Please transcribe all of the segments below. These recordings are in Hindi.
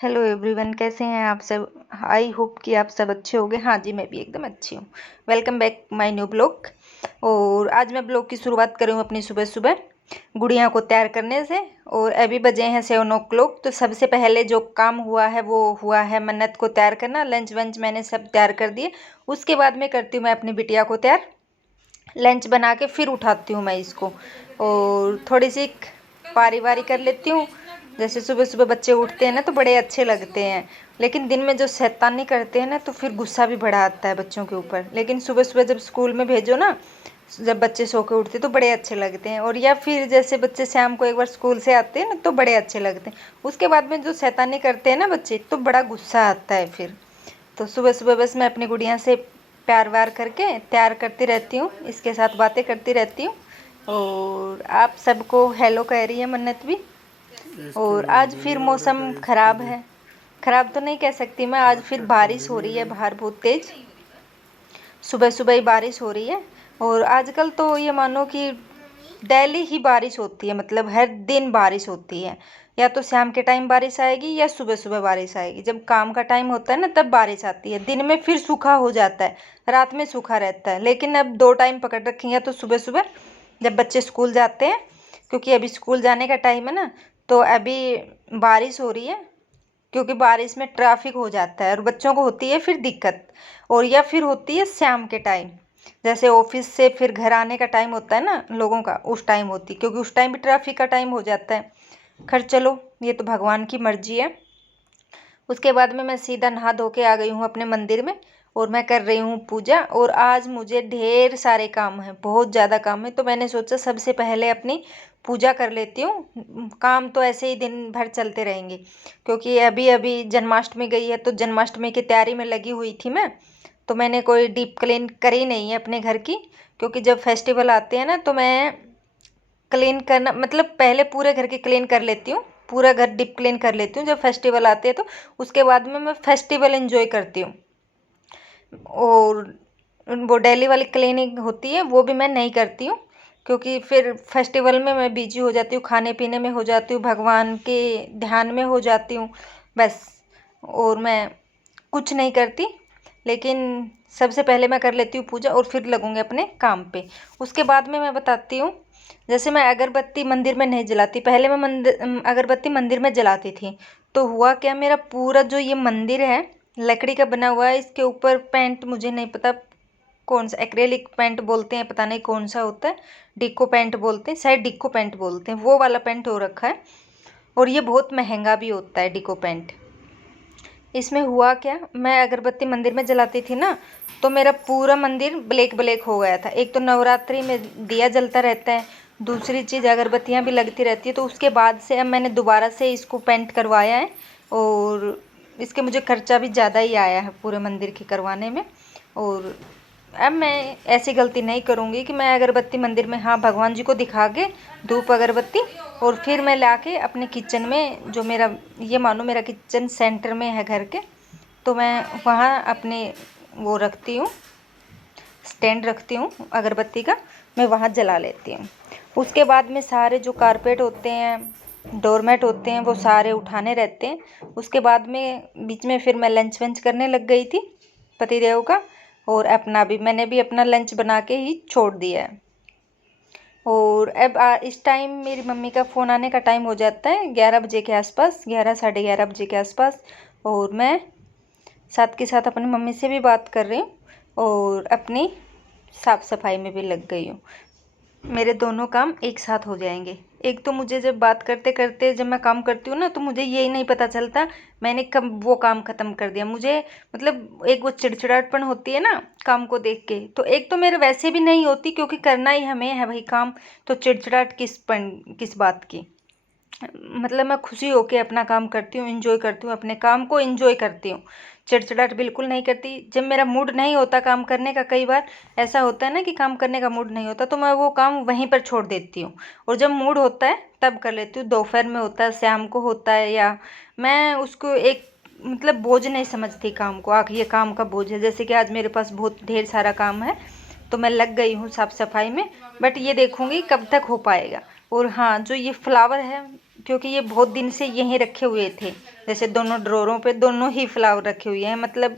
हेलो एवरीवन, कैसे हैं आप सब। आई होप कि आप सब अच्छे होंगे। हाँ जी, मैं भी एकदम अच्छी हूँ। Welcome back my new blog. और आज मैं ब्लॉग की शुरुआत कर रही हूँ अपनी सुबह सुबह गुड़िया को तैयार करने से। और अभी बजे हैं 7 o'clock। तो सबसे पहले जो काम हुआ है वो हुआ है मन्नत को तैयार करना। लंच वंच मैंने सब तैयार कर दिए। उसके बाद में करती हूँ मैं अपनी बिटिया को तैयार। लंच बना के फिर उठाती हूँ मैं इसको और थोड़ी सी पारी वारी कर लेती हूँ। जैसे सुबह सुबह बच्चे उठते हैं ना तो बड़े अच्छे लगते हैं, लेकिन दिन में जो शैतानी करते हैं ना तो फिर गुस्सा भी बड़ा आता है बच्चों के ऊपर। लेकिन सुबह सुबह जब स्कूल में भेजो ना, जब बच्चे सो के उठते तो बड़े अच्छे लगते हैं। और या फिर जैसे बच्चे शाम को एक बार स्कूल से आते हैं ना तो बड़े अच्छे लगते हैं। उसके बाद में जो शैतानी करते हैं ना बच्चे तो बड़ा गुस्सा आता है फिर। तो सुबह सुबह बस मैं अपनी गुड़िया से प्यार व्यार करके तैयार करती रहती हूँ, इसके साथ बातें करती रहती हूँ। और आप सबको हेलो कह रही है मन्नत भी। और आज फिर मौसम ख़राब है। ख़राब तो नहीं कह सकती मैं, आज फिर बारिश हो रही है बाहर बहुत तेज़। सुबह सुबह ही बारिश हो रही है। और आजकल तो ये मानो कि डेली ही बारिश होती है, मतलब हर दिन बारिश होती है। या तो शाम के टाइम बारिश आएगी या सुबह सुबह बारिश आएगी। जब काम का टाइम होता है ना तब बारिश आती है, दिन में फिर सूखा हो जाता है, रात में सूखा रहता है। लेकिन अब दो टाइम पकड़ रखी है, तो सुबह सुबह जब बच्चे स्कूल जाते हैं, क्योंकि अभी स्कूल जाने का टाइम है ना, तो अभी बारिश हो रही है। क्योंकि बारिश में ट्रैफिक हो जाता है और बच्चों को होती है फिर दिक्कत। और या फिर होती है शाम के टाइम, जैसे ऑफिस से फिर घर आने का टाइम होता है ना लोगों का, उस टाइम होती, क्योंकि उस टाइम भी ट्रैफिक का टाइम हो जाता है। खैर चलो, ये तो भगवान की मर्जी है। उसके बाद में मैं सीधा नहा धो के आ गई हूँ अपने मंदिर में। और मैं कर रही हूँ पूजा। और आज मुझे ढेर सारे काम हैं, बहुत ज़्यादा काम है, तो मैंने सोचा सबसे पहले अपनी पूजा कर लेती हूँ। काम तो ऐसे ही दिन भर चलते रहेंगे, क्योंकि अभी अभी जन्माष्टमी गई है तो जन्माष्टमी की तैयारी में लगी हुई थी मैं। तो मैंने कोई डीप क्लीन करी नहीं है अपने घर की, क्योंकि जब फेस्टिवल आते हैं ना तो मैं क्लीन करना, मतलब पहले पूरे घर की क्लीन कर लेती हूँ, पूरा घर डीप क्लीन कर लेती हूँ जब फेस्टिवल आते हैं तो। उसके बाद में मैं फेस्टिवल एंजॉय करती हूँ। और वो डेली वाली क्लीनिंग होती है वो भी मैं नहीं करती हूँ, क्योंकि फिर फेस्टिवल में मैं बिजी हो जाती हूँ, खाने पीने में हो जाती हूँ, भगवान के ध्यान में हो जाती हूँ बस। और मैं कुछ नहीं करती। लेकिन सबसे पहले मैं कर लेती हूँ पूजा और फिर लगूंगी अपने काम पे। उसके बाद में मैं बताती हूँ। जैसे मैं अगरबत्ती मंदिर में नहीं जलाती, पहले मैं अगरबत्ती मंदिर में जलाती थी। तो हुआ क्या, मेरा पूरा जो ये मंदिर है लकड़ी का बना हुआ है, इसके ऊपर पेंट मुझे नहीं पता कौन सा, एक्रेलिक पेंट बोलते हैं, पता नहीं कौन सा होता है, डिको पेंट बोलते हैं शायद, डिको पेंट बोलते हैं, वो वाला पेंट हो रखा है। और ये बहुत महंगा भी होता है डिको पेंट। इसमें हुआ क्या, मैं अगरबत्ती मंदिर में जलाती थी ना, तो मेरा पूरा मंदिर ब्लैक ब्लैक हो गया था। एक तो नवरात्रि में दिया जलता रहता है, दूसरी चीज़ अगरबत्तियाँ भी लगती रहती है। तो उसके बाद से अब मैंने दोबारा से इसको पेंट करवाया है। और इसके मुझे खर्चा भी ज़्यादा ही आया है पूरे मंदिर के करवाने में। और अब मैं ऐसी गलती नहीं करूँगी कि मैं अगरबत्ती मंदिर में, हाँ, भगवान जी को दिखा के धूप अगरबत्ती, और फिर मैं लाके अपने किचन में, जो मेरा, ये मानो मेरा किचन सेंटर में है घर के, तो मैं वहाँ अपने वो रखती हूँ, स्टैंड रखती हूँ अगरबत्ती का, मैं वहाँ जला लेती हूँ। उसके बाद में सारे जो कारपेट होते हैं, डोरमेट होते हैं, वो सारे उठाने रहते हैं। उसके बाद में बीच में फिर मैं लंच वंच करने लग गई थी पतिदेव का। और अपना भी, मैंने भी अपना लंच बना के ही छोड़ दिया है। और अब इस टाइम मेरी मम्मी का फ़ोन आने का टाइम हो जाता है 11 बजे के आसपास, 11 साढ़े 11 बजे के आसपास। और मैं साथ के साथ अपनी मम्मी से भी बात कर रही हूँ और अपनी साफ़ सफाई में भी लग गई हूँ। मेरे दोनों काम एक साथ हो जाएंगे। एक तो मुझे जब बात करते करते जब मैं काम करती हूँ ना तो मुझे यही नहीं पता चलता मैंने कब वो काम ख़त्म कर दिया। मुझे मतलब एक वो चिड़चिड़ाहटपन होती है ना काम को देख के, तो एक तो मेरे वैसे भी नहीं होती, क्योंकि करना ही हमें है भाई काम। तो चिड़चिड़ाहट किस बात की, मतलब मैं खुशी होके अपना काम करती हूँ, इंजॉय करती हूँ, अपने काम को इंजॉय करती हूँ। चिड़चिड़ाहट बिल्कुल नहीं करती। जब मेरा मूड नहीं होता काम करने का, कई बार ऐसा होता है ना कि काम करने का मूड नहीं होता, तो मैं वो काम वहीं पर छोड़ देती हूँ। और जब मूड होता है तब कर लेती हूँ, दोपहर में होता है, शाम को होता है, या मैं उसको एक मतलब बोझ नहीं समझती काम को, आखिर ये काम का बोझ है। जैसे कि आज मेरे पास बहुत ढेर सारा काम है, तो मैं लग गई हूँ साफ़ सफाई में, बट ये देखूँगी कब तक हो पाएगा। और हाँ, जो ये फ्लावर है, क्योंकि ये बहुत दिन से यहीं रखे हुए थे, जैसे दोनों ड्रॉरों पे दोनों ही फ्लावर रखे हुए हैं। मतलब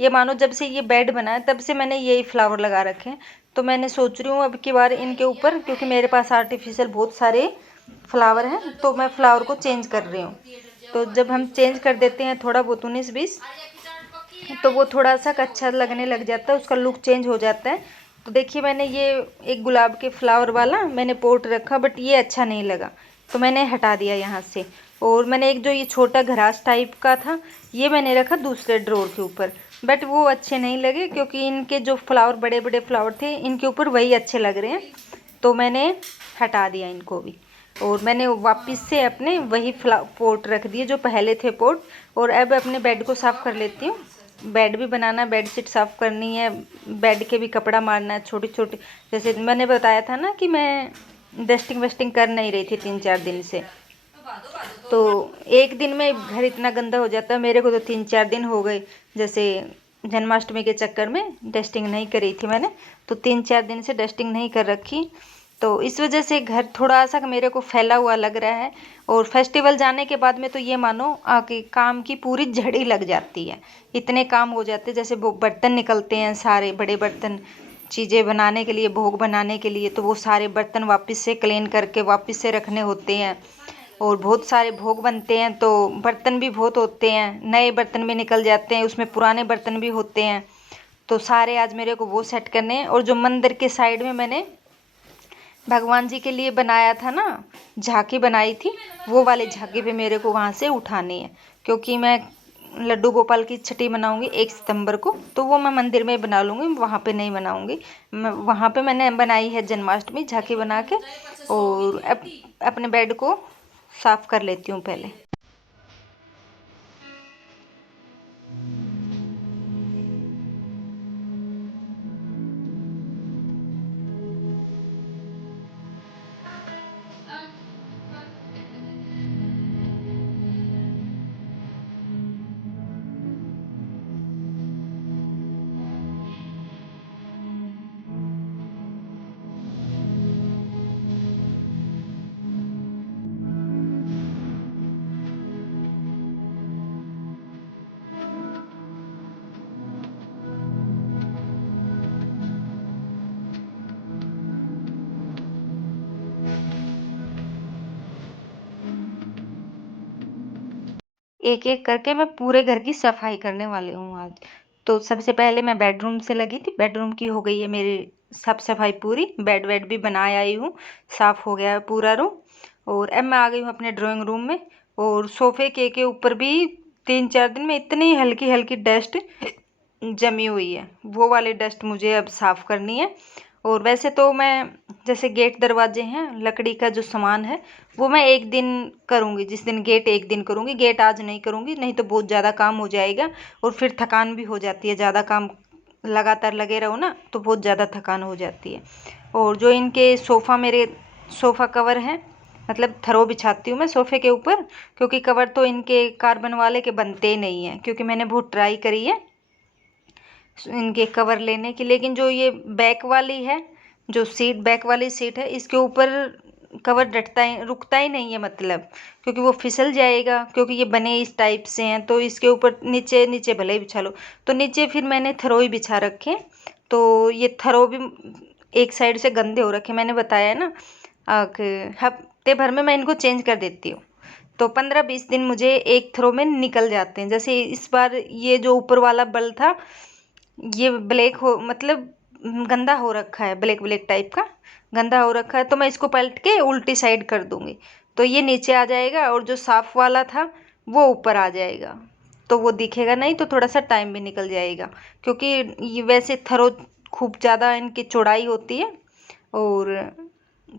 ये मानो जब से ये बेड बना है तब से मैंने यही फ्लावर लगा रखे हैं। तो मैंने सोच रही हूँ अब की बार इनके ऊपर, क्योंकि मेरे पास आर्टिफिशियल बहुत सारे फ्लावर हैं, तो मैं फ्लावर को चेंज कर रही हूँ। तो जब हम चेंज कर देते हैं थोड़ा बहुत 19-20, तो वो थोड़ा सा अच्छा लगने लग जाता है, उसका लुक चेंज हो जाता है। तो देखिए मैंने ये एक गुलाब के फ्लावर वाला मैंने पोट रखा, बट ये अच्छा नहीं लगा तो मैंने हटा दिया यहाँ से। और मैंने एक जो ये छोटा घरास टाइप का था ये मैंने रखा दूसरे ड्रॉर के ऊपर, बट वो अच्छे नहीं लगे क्योंकि इनके जो फ्लावर बड़े बड़े फ्लावर थे इनके ऊपर वही अच्छे लग रहे हैं, तो मैंने हटा दिया इनको भी। और मैंने वापस से अपने वही पोट रख दिए जो पहले थे पोट। और अब अपने बेड को साफ़ कर लेती हूँ। बेड भी बनाना, बेड शीट साफ़ करनी है, बेड के भी कपड़ा मारना है छोटी छोटी। जैसे मैंने बताया था ना कि मैं डस्टिंग वस्टिंग कर नहीं रही थी 3-4 दिन से, तो एक दिन में घर इतना गंदा हो जाता है। मेरे को तो 3-4 दिन हो गए, जैसे जन्माष्टमी के चक्कर में डस्टिंग नहीं करी थी मैंने, तो 3-4 दिन से डस्टिंग नहीं कर रखी। तो इस वजह से घर थोड़ा सा मेरे को फैला हुआ लग रहा है। और फेस्टिवल जाने के बाद में तो ये मानो कि काम की पूरी झड़ी लग जाती है, इतने काम हो जाते हैं। जैसे वो बर्तन निकलते हैं सारे बड़े बर्तन, चीज़ें बनाने के लिए, भोग बनाने के लिए, तो वो सारे बर्तन वापस से क्लीन करके वापस से रखने होते हैं। और बहुत सारे भोग बनते हैं तो बर्तन भी बहुत होते हैं, नए बर्तन भी निकल जाते हैं, उसमें पुराने बर्तन भी होते हैं। तो सारे आज मेरे को वो सेट करने हैं। और जो मंदिर के साइड में मैंने भगवान जी के लिए बनाया था ना, झांकी बनाई थी, वो वाले झांकी पे मेरे को वहाँ से उठानी है, क्योंकि मैं लड्डू गोपाल की छठी मनाऊंगी 1 सितंबर को, तो वो मैं मंदिर में बना लूँगी, वहाँ पे नहीं बनाऊंगी। वहाँ पे मैंने बनाई है जन्माष्टमी झांकी बना के। और अपने बेड को साफ कर लेती हूँ पहले। एक एक करके मैं पूरे घर की सफाई करने वाली हूँ आज। तो सबसे पहले मैं बेडरूम से लगी थी, बेडरूम की हो गई है मेरी साफ सफाई पूरी, बेड वेड भी बना आई हूँ, साफ हो गया है पूरा रूम। और अब मैं आ गई हूँ अपने ड्राइंग रूम में। और सोफे के ऊपर भी 3-4 दिन में इतनी हल्की हल्की डस्ट जमी हुई है, वो वाली डस्ट मुझे अब साफ़ करनी है। और वैसे तो मैं, जैसे गेट दरवाजे हैं, लकड़ी का जो सामान है, वो मैं एक दिन करूँगी, जिस दिन गेट एक दिन करूँगी, गेट आज नहीं करूँगी, नहीं तो बहुत ज़्यादा काम हो जाएगा। और फिर थकान भी हो जाती है, ज़्यादा काम लगातार लगे रहो ना तो बहुत ज़्यादा थकान हो जाती है। और जो इनके सोफ़ा, मेरे सोफ़ा कवर हैं, मतलब थरो बिछाती हूँ मैं सोफ़े के ऊपर, क्योंकि कवर तो इनके कार्बन वाले के बनते ही नहीं हैं, क्योंकि मैंने बहुत ट्राई करी है इनके कवर लेने की। लेकिन जो ये बैक वाली है, जो सीट बैक वाली सीट है, इसके ऊपर कवर डटता ही रुकता ही नहीं है, मतलब क्योंकि वो फिसल जाएगा, क्योंकि ये बने इस टाइप से हैं। तो इसके ऊपर नीचे नीचे भले ही बिछा लो, तो नीचे फिर मैंने थरोई बिछा रखे। तो ये थरो भी एक साइड से गंदे हो रखे, मैंने बताया ना कि हफ्ते भर में मैं इनको चेंज कर देती हूँ। तो 15-20 दिन मुझे एक थ्रो में निकल जाते हैं। जैसे इस बार ये जो ऊपर वाला बल था, ये ब्लैक हो, मतलब गंदा हो रखा है, ब्लैक ब्लैक टाइप का गंदा हो रखा है, तो मैं इसको पलट के उल्टी साइड कर दूंगी, तो ये नीचे आ जाएगा। और जो साफ वाला था वो ऊपर आ जाएगा, तो वो दिखेगा नहीं, तो थोड़ा सा टाइम भी निकल जाएगा। क्योंकि ये वैसे थरो खूब ज़्यादा इनकी चौड़ाई होती है। और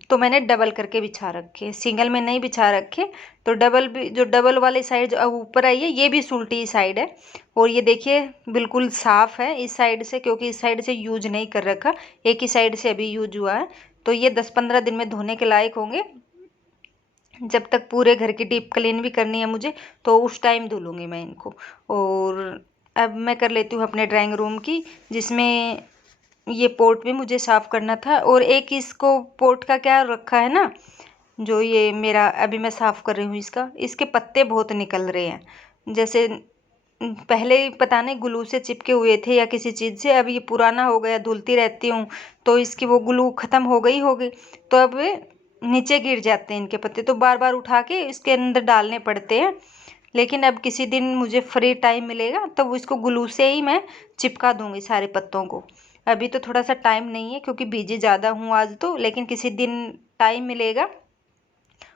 तो मैंने डबल करके बिछा रखे, सिंगल में नहीं बिछा रखे। तो डबल भी, जो डबल वाली साइड जो अब ऊपर आई है, ये भी उल्टी साइड है। और ये देखिए बिल्कुल साफ़ है इस साइड से, क्योंकि इस साइड से यूज नहीं कर रखा, एक ही साइड से अभी यूज हुआ है। तो ये 10-15 दिन में धोने के लायक होंगे। जब तक पूरे घर की डीप क्लीन भी करनी है मुझे, तो उस टाइम धुलूँगी मैं इनको। और अब मैं कर लेती हूँ अपने ड्राइंग रूम की, जिसमें ये पोर्ट भी मुझे साफ़ करना था। और एक इसको पोर्ट का क्या रखा है ना, जो ये मेरा अभी मैं साफ़ कर रही हूँ इसके पत्ते बहुत निकल रहे हैं। जैसे पहले पता नहीं ग्लू से चिपके हुए थे या किसी चीज़ से, अब ये पुराना हो गया, धुलती रहती हूँ तो इसकी वो ग्लू ख़त्म हो गई होगी, तो अब नीचे गिर जाते हैं इनके पत्ते, तो बार बार उठा के इसके अंदर डालने पड़ते हैं। लेकिन अब किसी दिन मुझे फ्री टाइम मिलेगा तो वो इसको ग्लू से ही मैं चिपका दूंगी सारे पत्तों को। अभी तो थोड़ा सा टाइम नहीं है क्योंकि बिजी ज़्यादा हूँ आज तो, लेकिन किसी दिन टाइम मिलेगा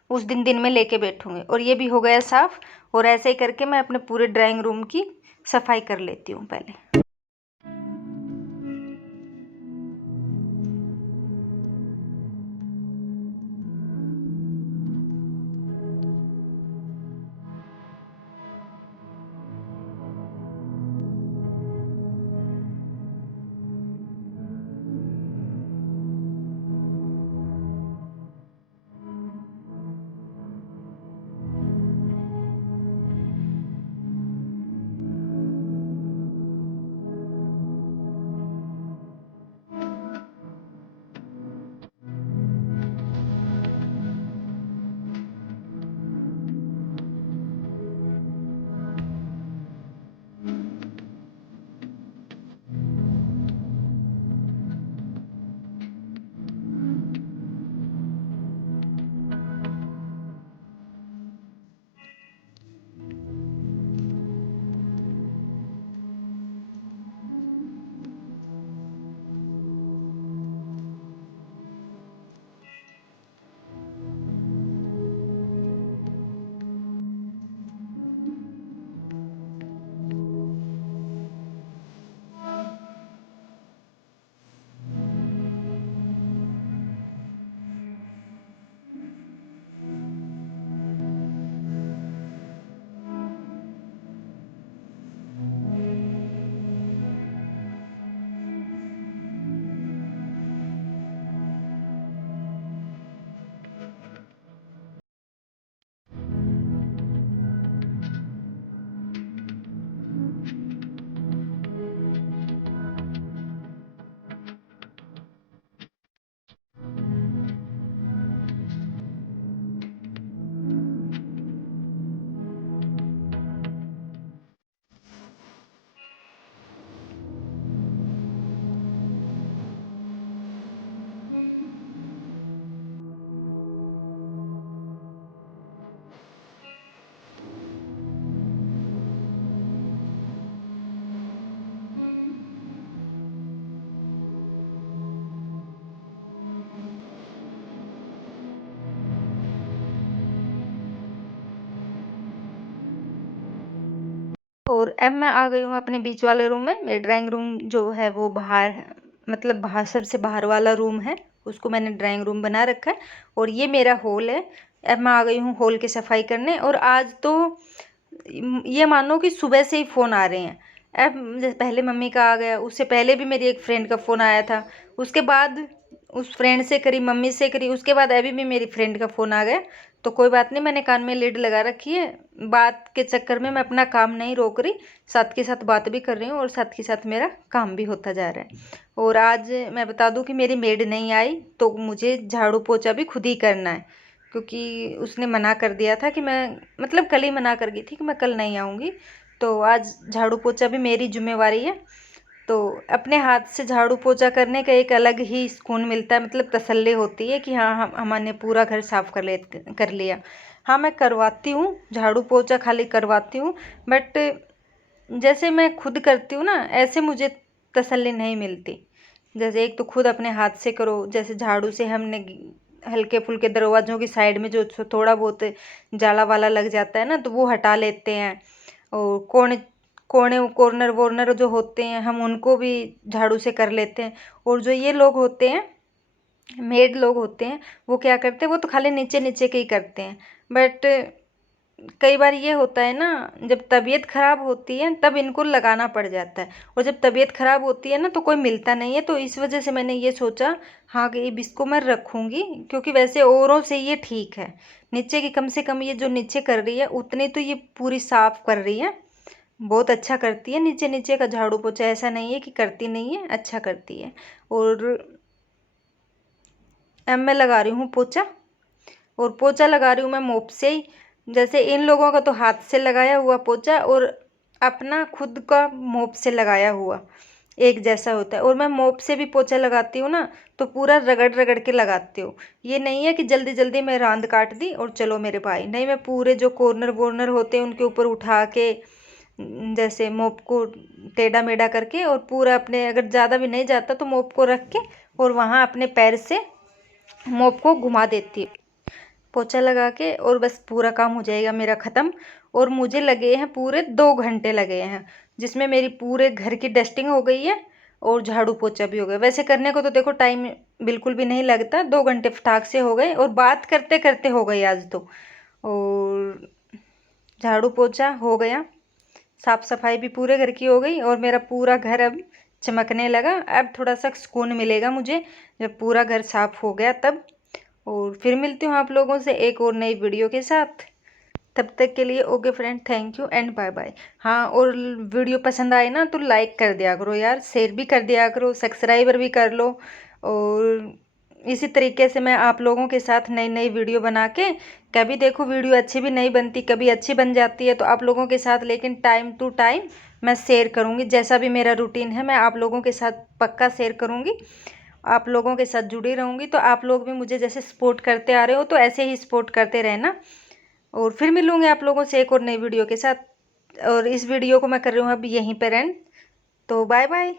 उस दिन में लेके बैठूंगी। और ये भी हो गया साफ़। और ऐसे ही करके मैं अपने पूरे ड्राइंग रूम की सफाई कर लेती हूँ पहले। और अब मैं आ गई हूँ अपने बीच वाले रूम में। मेरे ड्राइंग रूम जो है वो बाहर है, मतलब बाहर सबसे बाहर वाला रूम है, उसको मैंने ड्राइंग रूम बना रखा है। और ये मेरा हॉल है। अब मैं आ गई हूँ हॉल की सफाई करने। और आज तो ये मानो कि सुबह से ही फ़ोन आ रहे हैं। अब जैसे पहले मम्मी का आ गया, उससे पहले भी मेरी एक फ्रेंड का फ़ोन आया था, उसके बाद उस फ्रेंड से करी, मम्मी से करी, उसके बाद अभी भी मेरी फ्रेंड का फ़ोन आ गया। तो कोई बात नहीं, मैंने कान में लीड लगा रखी है। बात के चक्कर में मैं अपना काम नहीं रोक रही, साथ के साथ बात भी कर रही हूँ और साथ के साथ मेरा काम भी होता जा रहा है। और आज मैं बता दूँ कि मेरी मेड नहीं आई तो मुझे झाड़ू पोछा भी खुद ही करना है, क्योंकि उसने मना कर दिया था कि मैं, मतलब कल ही मना कर गई थी कि मैं कल नहीं आऊँगी। तो आज झाड़ू पोछा भी मेरी जिम्मेवारी है। तो अपने हाथ से झाड़ू पोछा करने का एक अलग ही सुकून मिलता है, मतलब तसल्ली होती है कि हाँ हम हमने पूरा घर साफ कर लिया। हाँ मैं करवाती हूँ झाड़ू पोछा, खाली करवाती हूँ, बट जैसे मैं खुद करती हूँ ना, ऐसे मुझे तसल्ली नहीं मिलती। जैसे एक तो खुद अपने हाथ से करो, जैसे झाड़ू से हमने हल्के फुल्के दरवाज़ों की साइड में जो थोड़ा बहुत जाला वाला लग जाता है ना, तो वो हटा लेते हैं। और कोने कोने कॉर्नर वॉर्नर जो होते हैं हम उनको भी झाड़ू से कर लेते हैं। और जो ये लोग होते हैं, मेड लोग होते हैं, वो क्या करते हैं, वो तो खाली नीचे नीचे के ही करते हैं। बट कई बार ये होता है ना, जब तबीयत ख़राब होती है तब इनको लगाना पड़ जाता है, और जब तबीयत ख़राब होती है ना तो कोई मिलता नहीं है। तो इस वजह से मैंने ये सोचा हाँ कि अब इसको मैं रखूँगी, क्योंकि वैसे औरों से ये ठीक है। नीचे की कम से कम ये जो नीचे कर रही है उतनी तो ये पूरी साफ़ कर रही है, बहुत अच्छा करती है। नीचे नीचे का झाड़ू पोछा ऐसा नहीं है कि करती नहीं है, अच्छा करती है। और अब मैं लगा रही हूँ पोछा। और पोछा लगा रही हूँ मैं मोप से ही। जैसे इन लोगों का तो हाथ से लगाया हुआ पोछा और अपना खुद का मोप से लगाया हुआ एक जैसा होता है। और मैं मोप से भी पोछा लगाती हूँ ना तो पूरा रगड़ रगड़ के लगाती हूँ। ये नहीं है कि जल्दी जल्दी मैं रांद काट दी और चलो मेरे भाई, नहीं, मैं पूरे जो कॉर्नर वॉर्नर होते हैं उनके ऊपर उठा के जैसे मोप को टेढ़ा मेढ़ा करके और पूरा अपने, अगर ज़्यादा भी नहीं जाता तो मोप को रख के और वहाँ अपने पैर से मोप को घुमा देती हूँ पोछा लगा के, और बस पूरा काम हो जाएगा मेरा ख़त्म। और मुझे लगे हैं पूरे 2 घंटे लगे हैं, जिसमें मेरी पूरे घर की डस्टिंग हो गई है और झाड़ू पोछा भी हो गया। वैसे करने को तो देखो टाइम बिल्कुल भी नहीं लगता, 2 घंटे फटाक से हो गए और बात करते करते हो गई आज तो। और झाड़ू पोछा हो गया, साफ सफाई भी पूरे घर की हो गई और मेरा पूरा घर अब चमकने लगा। अब थोड़ा सा सुकून मिलेगा मुझे जब पूरा घर साफ हो गया तब। और फिर मिलती हूँ आप लोगों से एक और नई वीडियो के साथ। तब तक के लिए okay friend, thank you and bye bye. हाँ, और वीडियो पसंद आए ना तो लाइक कर दिया करो यार, शेयर भी कर दिया करो, सब्सक्राइबर भी कर लो। और इसी तरीके से मैं आप लोगों के साथ नई नई वीडियो बना के, कभी देखो वीडियो अच्छी भी नहीं बनती, कभी अच्छी बन जाती है, तो आप लोगों के साथ लेकिन टाइम टू टाइम मैं शेयर करूँगी। जैसा भी मेरा रूटीन है मैं आप लोगों के साथ पक्का शेयर करूँगी, आप लोगों के साथ जुड़ी रहूँगी। तो आप लोग भी मुझे जैसे सपोर्ट करते आ रहे हो तो ऐसे ही सपोर्ट करते रहना। और फिर मिलूँगी आप लोगों से एक और नई वीडियो के साथ। और इस वीडियो को मैं कर रही हूँ अब यहीं पर एंड। तो बाय बाय।